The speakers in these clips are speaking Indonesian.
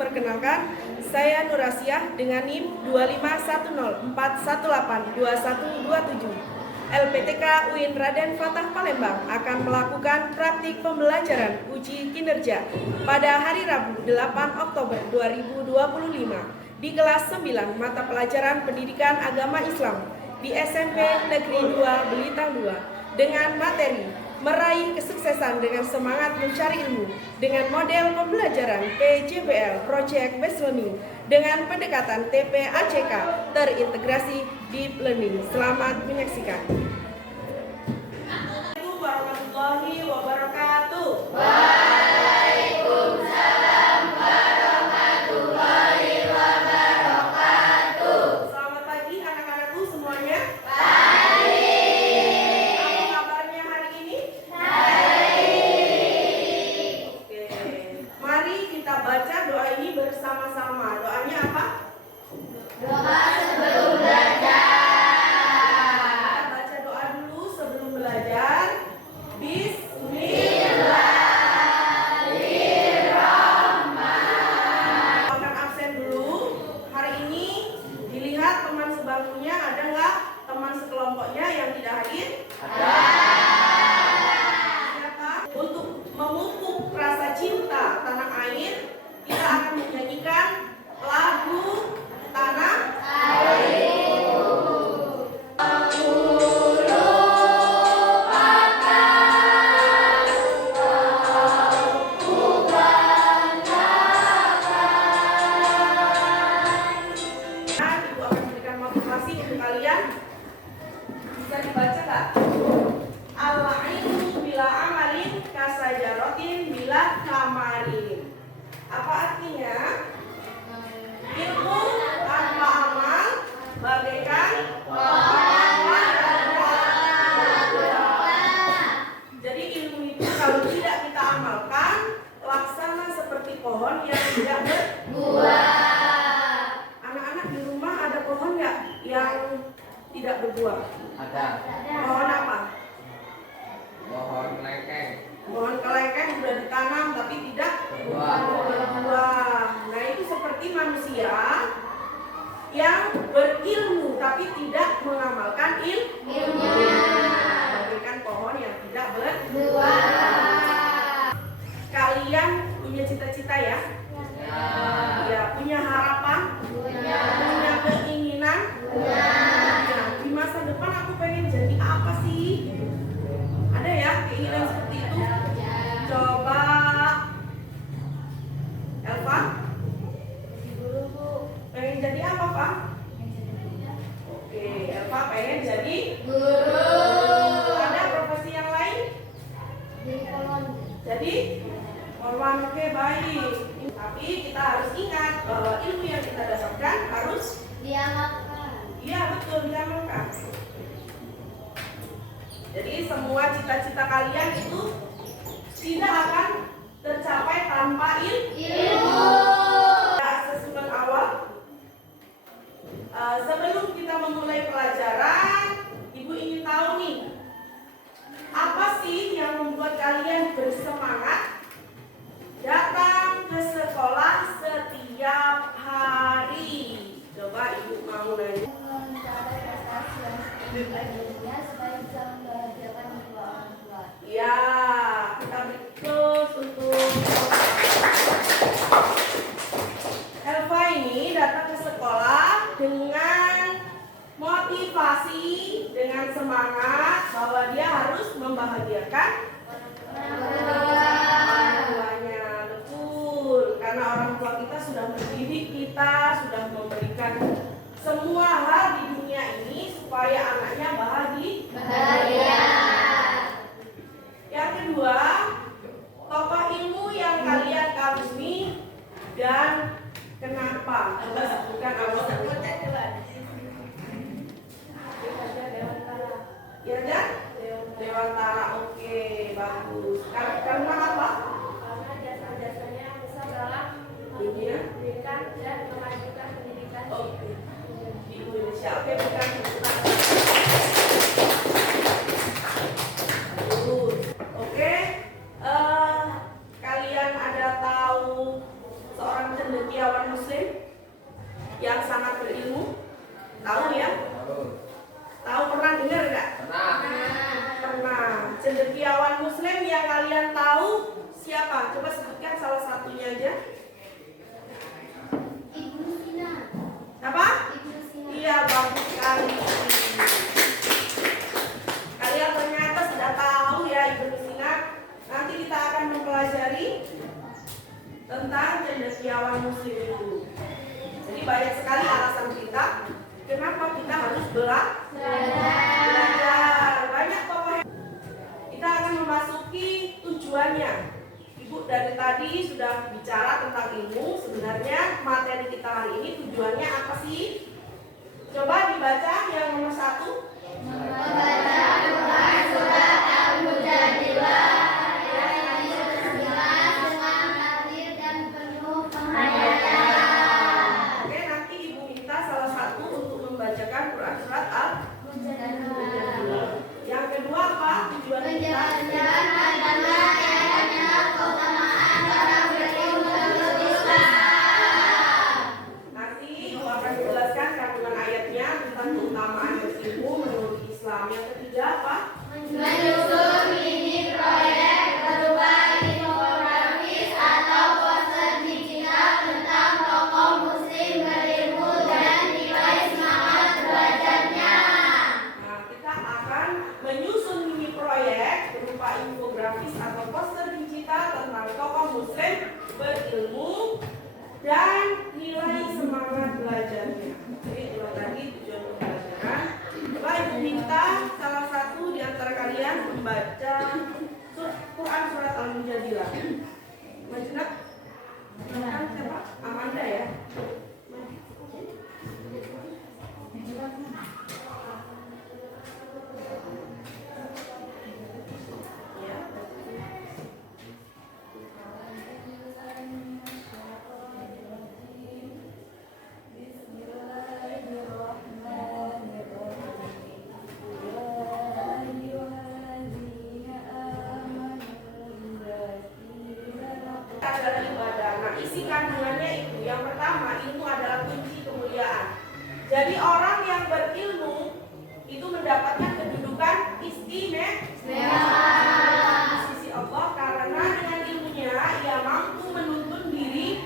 Perkenalkan, saya Nur Asyah dengan NIM 25104182127. LPTK UIN Raden Fatah Palembang akan melakukan praktik pembelajaran uji kinerja pada hari Rabu 8 Oktober 2025 di kelas 9 mata pelajaran Pendidikan Agama Islam di SMP Negeri 2 Belitang 2 dengan materi meraih kesuksesan dengan semangat mencari ilmu dengan model pembelajaran PJBL Project Based Learning dengan pendekatan TPACK terintegrasi Deep Learning. Selamat menyaksikan. Assalamualaikum warahmatullahi wabarakatuh. Waalaikumsalam warahmatullahi wabarakatuh. Selamat pagi anak-anakku semuanya. Baca doa ini bersama-sama. Doanya apa? Doa sebelum belajar. Kita baca doa dulu sebelum belajar. Bismillahirrahmanirrahim. Akan absen dulu. Hari ini dilihat teman sebangkunya ada nggak? Teman sekelompoknya yang tidak hadir? Ada. Siapa? Untuk memupuk rasa cinta tanah air, kita akan menyanyikan lagu Tanah Airku. Aku lupakan, aku banggakan. Nah, Ibu akan memberikan motivasi untuk kalian. Bisa dibaca nggak? Al-ilmu bila amalin kasajarotin bila kamarin. Apa artinya? Ilmu tanpa amal bagaikan pohon. Jadi ilmu itu kalau tidak kita amalkan, laksana seperti pohon yang tidak berbuah. Anak-anak di rumah ada pohon nggak yang tidak berbuah? Ada. Pohon apa? Pohon kelengkeng. Pohon kelengkeng sudah ditanam tapi tidak berbuah. Nah, itu seperti manusia yang berilmu tapi tidak mengamalkan ilmunya. Bagaikan pohon yang tidak berbuah. Kalian punya cita-cita ya? Ya, punya harapan? Punya keinginan? Ya, di masa depan aku pengen jadi apa sih? Ada ya keinginan seperti itu? Coba Elva? Pengen jadi apa, Pak? Oke, Elva pengen jadi guru. Ada profesi yang lain? Jadi polwan. Oke, baik. Tapi kita harus ingat bahwa ilmu yang kita dapatkan harus diamalkan. iya, betul, diamalkan. Jadi semua cita-cita kalian itu tidak akan tercapai tanpa ilmu. Asesmen awal. Sebelum kita memulai pelajaran, Ibu ingin tahu nih, apa sih yang membuat kalian bersemangat datang ke sekolah setiap hari? Coba Ibu mau nanya. Ya, kita betul untuk Elva ini datang ke sekolah dengan motivasi, dengan semangat bahwa dia harus membahagiakan orang tuanya. Betul, karena orang tua kita sudah mendidik kita, sudah memberikan semua hal di dunia ini supaya anaknya bahagia. Yang kedua, tokoh ilmu yang kalian kagumi dan kenapa? Bukan awal. Ya kan? Dewantara. Oke, bagus. Karena apa? Karena jasa-jasanya besar dalam pendidikan dan memajukan pendidikan di Indonesia. Oke, bukan. Oke, kalian ada tahu seorang cendekia aja? Ibnu Sina. Apa? Ibnu Sina. Iya, bagus sekali. Kalian ternyata sudah tahu ya Ibnu Sina. Nanti kita akan mempelajari tentang cendekiawan muslim itu. Jadi banyak sekali alasan kita kenapa kita harus belajar. Banyak pokoknya. Kita akan memasuki tujuannya. Ibu dari tadi sudah bicara tentang ilmu. Sebenarnya materi kita hari ini tujuannya apa sih? Coba dibaca yang nomor 1. Membaca Al-Quran surat Al-Mujadilah ayat 11 dengan takdir dan penuh penghayatan. Oke, nanti ibu minta salah satu untuk membacakan Quran surat Al-Mujadilah. Yang kedua apa? Tujuan kita. Penjelasan adalah ayatnya keutamaan orang berilmu menurut Islam. Nanti ibu akan menjelaskan kandungan ayatnya tentang keutamaan berilmu menurut Islam. Yang ketiga apa? Menyusun mini proyek berupa infografis atau poster digital tentang tokoh muslim berilmu dan nilai semangat belajarnya. Nah, kita akan menyusun mini proyek berupa infografis atau poster digital tentang tokoh muslim berilmu dan nilai semangat belajarnya. Jadi itu tadi tujuan pembelajaran. Coba ibu minta salah satu di antara kalian membaca Quran surat Al-Mujadilah. Majnab? Kan siapa? Amanda ya? Ya. Adalah ibadah. Nah, isi kandungannya itu yang pertama, ilmu adalah kunci kemuliaan. Jadi orang yang berilmu itu mendapatkan kedudukan istimewa di sisi Allah karena dengan ilmunya ia mampu menuntun diri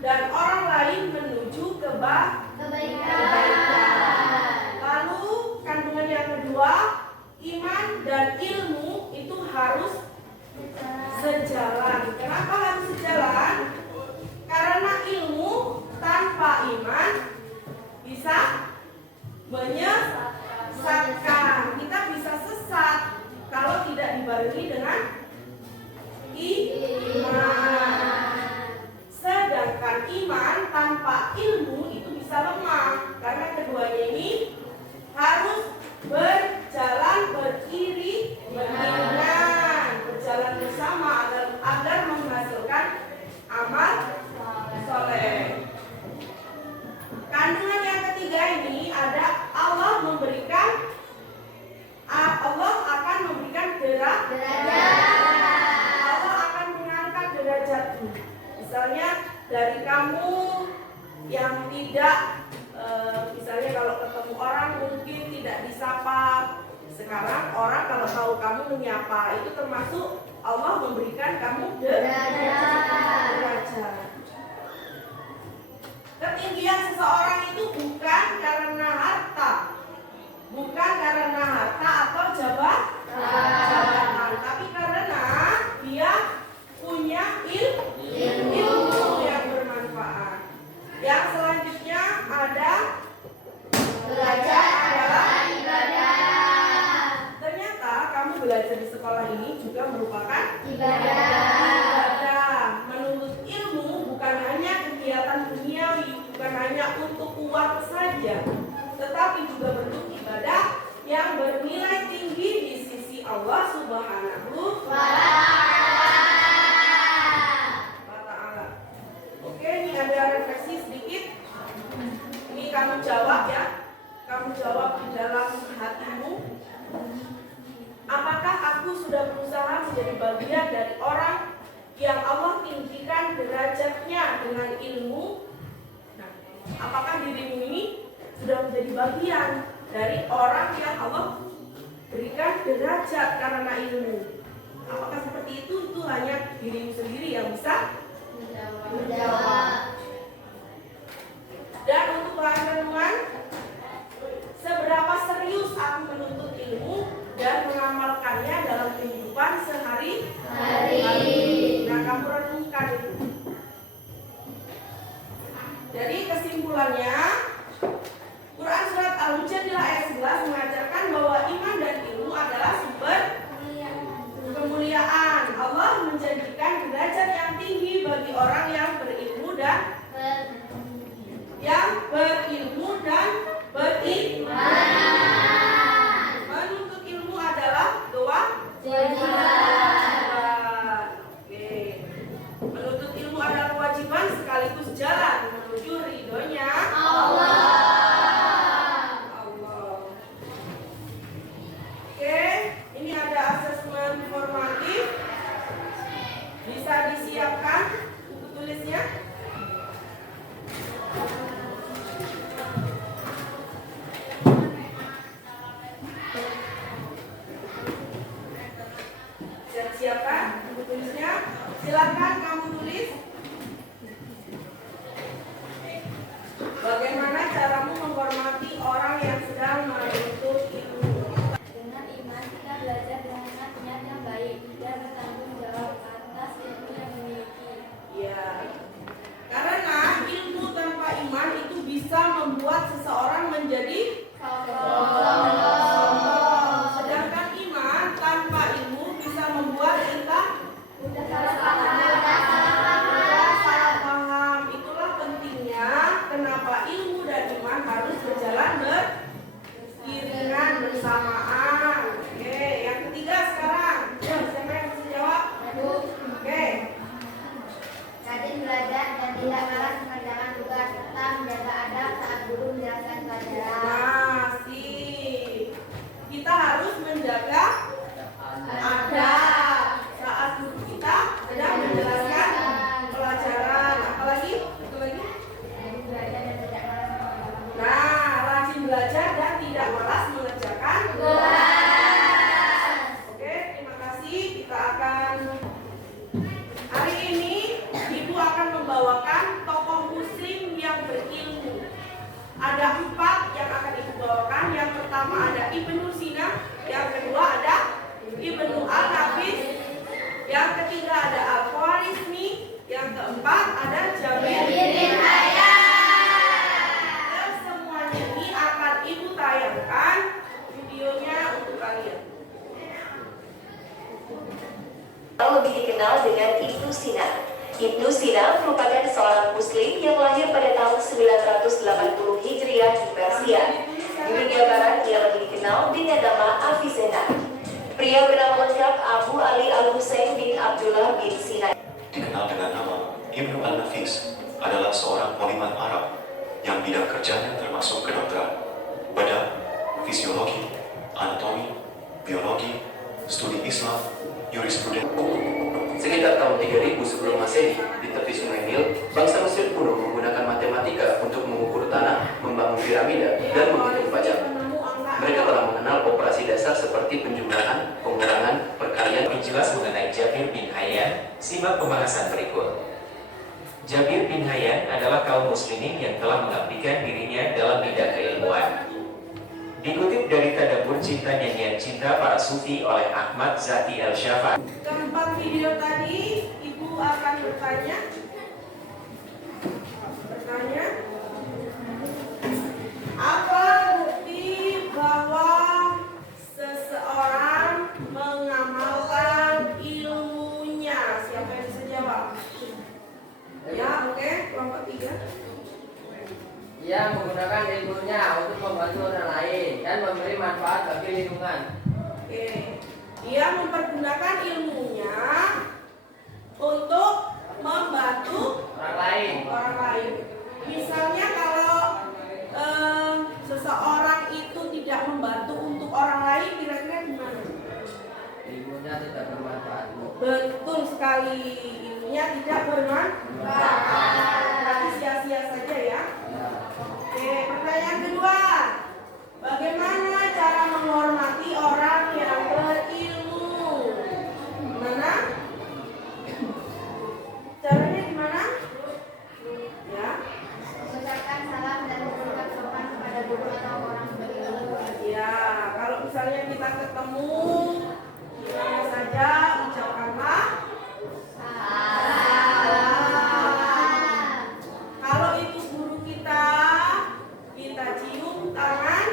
dan orang lain menuju kebaikan. Lalu kandungan yang kedua, iman dan ilmu itu harus sejalan. Kenapa harus sejalan? Karena ilmu tanpa iman bisa menyesatkan. Kita bisa sesat kalau tidak dibarengi dengan iman. Sedangkan iman tanpa ilmu itu bisa lemah. Karena keduanya ini harus berjalan beriringan, berjalan bersama agar menghasilkan amal soleh. Kandungan yang ketiga ini ada Allah akan memberikan derajat. Allah akan mengangkat derajatmu. Misalnya dari kamu yang tidak misalnya kalau ketemu orang mungkin tidak disapa. Sekarang orang kalau tahu kamu menyapa itu termasuk Allah memberikan kamu derajat. Ketinggian seseorang itu bukan karena harta atau jabatan, tapi karena dia punya ilmu yang bermanfaat. Yang selanjutnya ada belajar adalah Ibadah. ternyata kamu belajar di sekolah ini juga merupakan Ibadah. Menuntut ilmu bukan hanya kegiatan duniawi, bukan hanya untuk uang saja, tetapi juga bentuk ibadah yang bernilai tinggi di sisi Allah Subhanahu wa Ta'ala. Oke, ini ada refleksi sedikit. Ini kamu jawab ya. Kamu jawab di dalam hatimu. Apakah aku sudah berusaha menjadi bagian dari orang yang Allah tinggikan derajatnya dengan ilmu? Nah, apakah dirimu ini sudah menjadi bagian dari orang yang Allah berikan derajat karena ilmu? Apakah seperti itu? Itu hanya dirimu sendiri yang bisa Menjawab. Dan untuk bahan renungan, seberapa serius aku menuntut ilmu dan mengamalkannya dalam kehidupan sehari-hari. Nah, kamu renungkan itu. Jadi kesimpulannya, Quran Surat Al-Mujadilah ayat 11 mengajarkan bahwa iman dan ilmu adalah sumber kemuliaan. Allah menjanjikan derajat yang tinggi bagi orang yang berilmu dan beriman. Menuntut ilmu adalah kewajiban. Oke. Menuntut ilmu adalah kewajiban sekaligus jalan menuju ridhonya Allah. Oke, ini ada asesmen formatif. Bisa disiapkan buku tulisnya. Siapkan buku tulisnya. Silakan kamu tulis. Bagaimana caramu menghormati orang yang sedang menuntut ilmu? Dengan iman kita belajar dengan niat yang baik dan bertanggung jawab atas ilmu yang dimiliki. Ya, karena ilmu tanpa iman itu bisa membuat seseorang menjadi sombong. Sedangkan iman tanpa ilmu bisa membuat kita salah paham. Itulah pentingnya kenapa ilmu dan iman harus berjalan beriringan bersamaan. Oke, yang ketiga sekarang. Siapa yang bisa jawab? Oke. Rajin belajar dan tidak malas mengerjakan tugas serta menjaga adab saat guru menjelaskan pelajaran. Nah, kita harus menjaga adab saat guru kita sedang menjelaskan pelajaran. Apalagi? Itu lagi? Rajin belajar dan tidak malas mengerjakan tugas. Nah, rajin belajar dan tidak malas mengerjakan Tugas. Oke, terima kasih. Kita akan hari ini Ibu akan membawakan tokoh muslim yang berilmu. Ada 4 yang akan Ibu bawakan. Yang pertama ada Ibnu Sina, yang kedua ada Ibnu Al-Hafiz, yang ketiga ada Al-Khwarizmi, yang keempat ada Jabir bin Hayyan. Dan semuanya ini akan Ibu tayangkan videonya untuk kalian. Lebih dikenal dengan Ibnu Sina. Ibnu Sina merupakan seorang muslim yang lahir pada tahun 980 Hijriah di Persia. Di dunia barat ia lebih dikenal dengan nama Avicenna. Pria bernama lengkap Abu Ali Al-Husain bin Abdullah bin Sina, dikenal dengan nama Ibnu Al-Nafis, adalah seorang polimat Arab yang bidang kerjanya termasuk kedokteran, bedah, fisiologi, anatomi, biologi, studi Islam, jurisprudensi. Sekitar tahun 3000 sebelum Masehi, di tepi Sungai Nil, bangsa Mesir kuno menggunakan matematika untuk mengukur tanah, membangun piramida, dan menghitung pajak. Mereka telah mengenal operasi dasar seperti penjumlahan, pengurangan, perkalian. Lebih jelas mengenai Jabir bin Hayyan, simak pembahasan berikut. Jabir bin Hayyan adalah kaum muslimin yang telah mengabdikan dirinya dalam bidang keilmuan. Dikutip dari Tadabbur Cinta Nyanyian Cinta Para Sufi oleh Ahmad Zaki El-Shafa. Keempat video tadi, Ibu akan bertanya. Apa bukti bahwa seseorang mengamalkan ilmunya? Siapa yang bisa jawab? Ya, oke, kelompok 3. Ia menggunakan ilmunya untuk membantu orang lain dan memberi manfaat bagi lingkungan. Oke. Dia mempergunakan ilmunya untuk membantu orang lain. Misalnya kalau seseorang itu tidak membantu untuk orang lain, kira-kira gimana? Ilmunya tidak bermanfaat. Betul sekali, ilmunya tidak bermanfaat. Berarti sia-sia saja ya. Oke, pertanyaan kedua. Bagaimana cara menghormati orang yang berilmu? Gimana? Caranya gimana? ketemu, gimana saja ucapkanlah kalau itu guru kita cium tangan,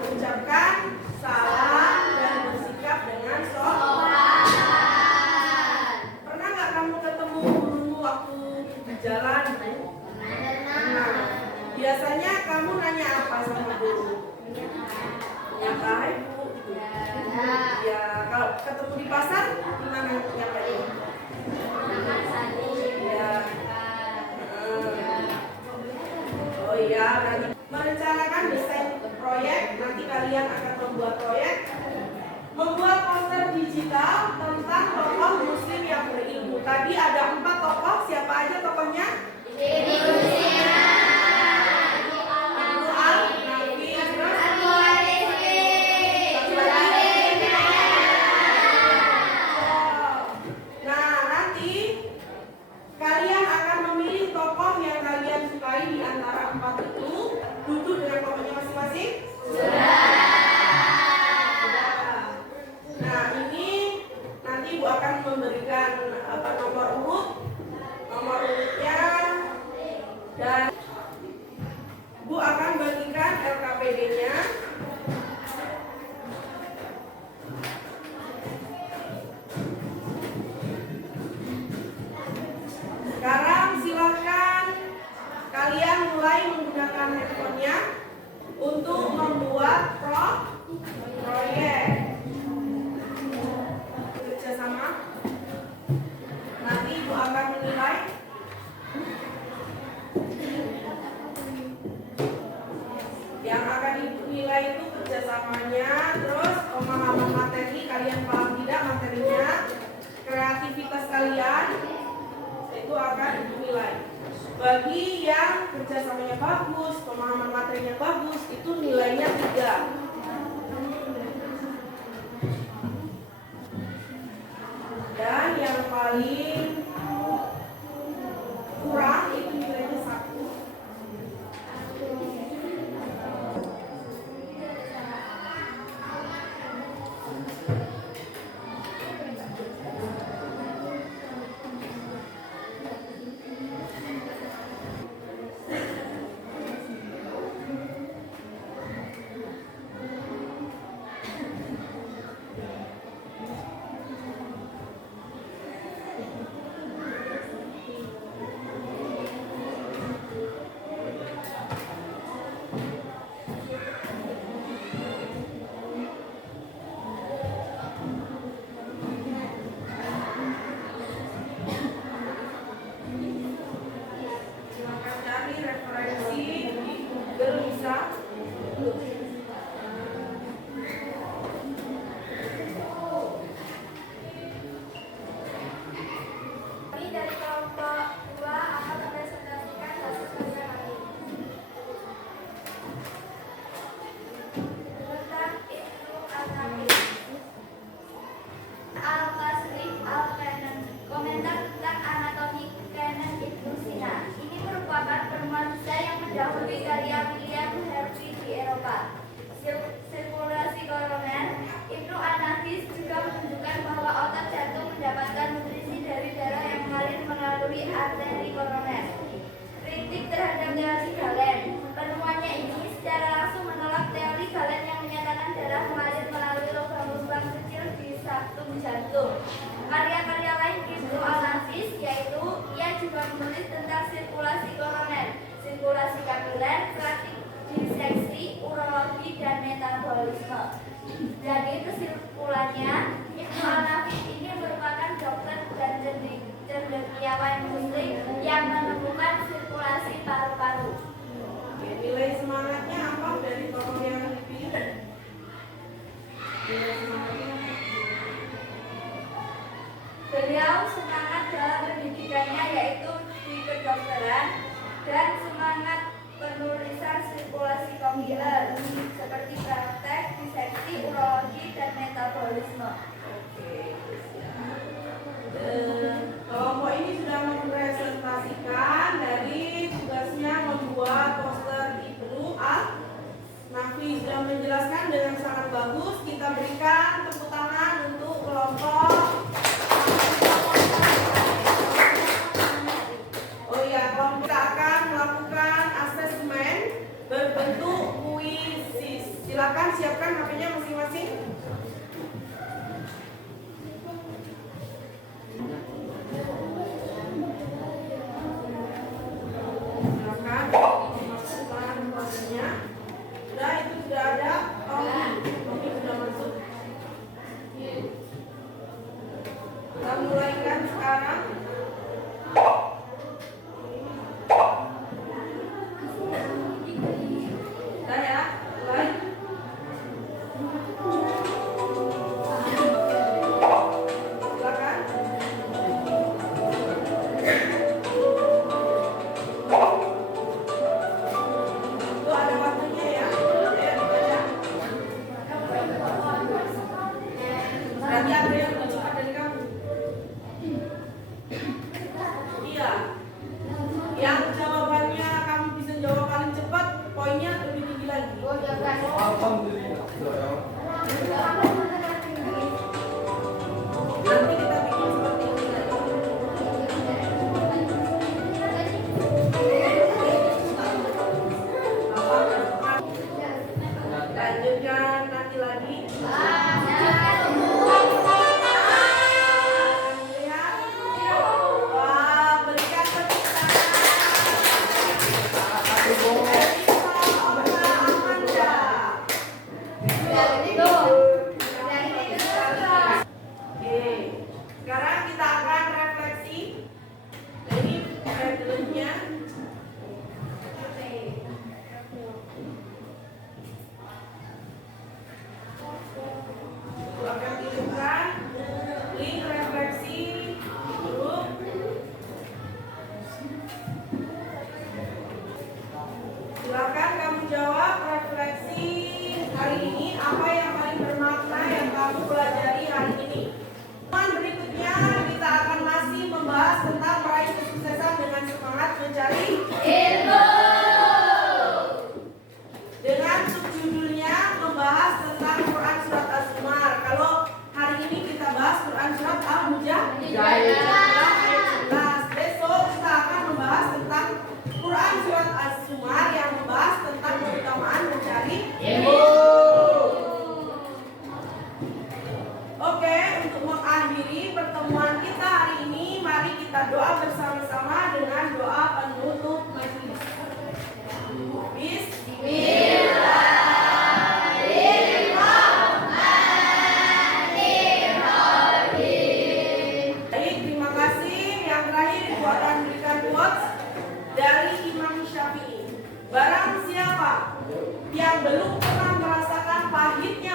ucapkan salam dan bersikap dengan sopan. Pernah nggak kamu ketemu gurumu waktu di jalan? Nah, biasanya kamu nanya apa sama guru? Nyapa, hai Bu. Ya, kalau ketemu di pasar gimana nyapa itu? Ya. Oh iya, nanti merencanakan desain proyek, nanti kalian akan membuat proyek, membuat poster digital tentang tokoh muslim yang berilmu. Tadi ada 4 tokoh, siapa aja tokohnya? Ibnu Al-Nafi, terus satu lagi. Nah, nanti kalian akan memilih tokoh yang kalian sukai di antara 4 itu. Duduk dengan tokohnya masing-masing. Sudah. Nah, ini nanti Bu akan memberikan nomor urutnya, dan Bu akan bagikan LKPD-nya. Sekarang silakan kalian mulai menggunakan handphonenya untuk membuat proyek kerjasama. Nanti Ibu akan menilai. Yang akan Ibu nilai itu kerjasamanya, terus pemahaman materi, kalian paham tidak materinya, kreativitas kalian, itu akan Ibu nilai. Bagi yang kerjasamanya bagus, pemahaman materinya bagus, itu nilainya 3. Dan yang paling kurang itu nilainya 1. Silakan cari referensi di Google bisa. Kami dari kelompok 2 akan mempresentasikan hasil kerja kami. Tentang Ibnu Al-Nafi. Al-Qasri Al-Kanan. Komentar tentang anatomi kanan Ibnu Sina. Ini merupakan permanusia yang mendahului karya William Harvey di Eropa. Sirkulasi koroner. Ibnu Al-Nafi juga menunjukkan bahwa otot jantung mendapatkan nutrisi dari darah yang mengalir melalui arteri koroner. Kritik terhadap teori Galen. Penemuannya ini secara langsung menolak teori Galen yang menyatakan darah mengalir melalui lubang-lubang kecil di sabtum jantung. Karya-karya lain Ibnu Al-Nafis yaitu ia juga menulis tentang sirkulasi koroner, sirkulasi kapiler, praktik diseksi, urologi, dan metabolisme. Dari kesimpulannya, Ibnu Al-Nafis ini merupakan dokter dan cendekiawan muslim yang menemukan sirkulasi paru-paru. Nilai semangatnya apa dari tokoh yang dipilih? Nilai semangatnya apa? Beliau semangat dalam pendidikannya yaitu di kedokteran dan semangat penulisan sirkulasi kapiler seperti praktek diseksi, urologi, dan metabolisme. Oke, kelompok ini sudah mempresentasikan dari tugasnya membuat poster Ibnu Al-Nafi, sudah menjelaskan dengan sangat kita akan melakukan asesmen berbentuk kuisis. Silakan siapkan HP-nya masing-masing. Silakan masukkan kodenya. Sudah, itu sudah ada. Tommy sudah masuk. Kita mulaikan sekarang. Sudah ya, mulai. Silakan. Itu ada waktunya ya. Ayo dibaca. Berarti ada yang lebih cepat dari kamu. Iya. Yang jawabannya kamu bisa jawab paling cepat, poinnya lebih tinggi lagi. Nanti kita bikin seperti ini lagi. Lanjutkan nanti lagi. Lihat. Wah, berikan tepuk Oke, sekarang kita akan refleksi. Ini pendulumnya. Akan kirimkan link refleksi grup. Silakan kamu jawab refleksi hari ini, apa yang paling bermakna yang kamu pelajari hari ini. Teman berikutnya kita akan masih membahas tentang meraih kesuksesan dengan semangat mencari ilmu. Dengan subjudulnya membahas tentang Quran surat Az-Zumar. Kalau hari ini kita bahas Quran surat Al-Mujadilah ayat 11. Besok kita akan membahas tentang Quran surat Az-Zumar yang membahas tentang keutamaan mencari ilmu. Oke, untuk mengakhiri pertemuan kita hari ini, mari kita doa bersama-sama dengan doa penutup majelis. Baik, terima kasih. Yang terakhir Ibu akan berikan quotes dari Imam Syafi'i. Barang siapa yang belum pernah merasakan pahitnya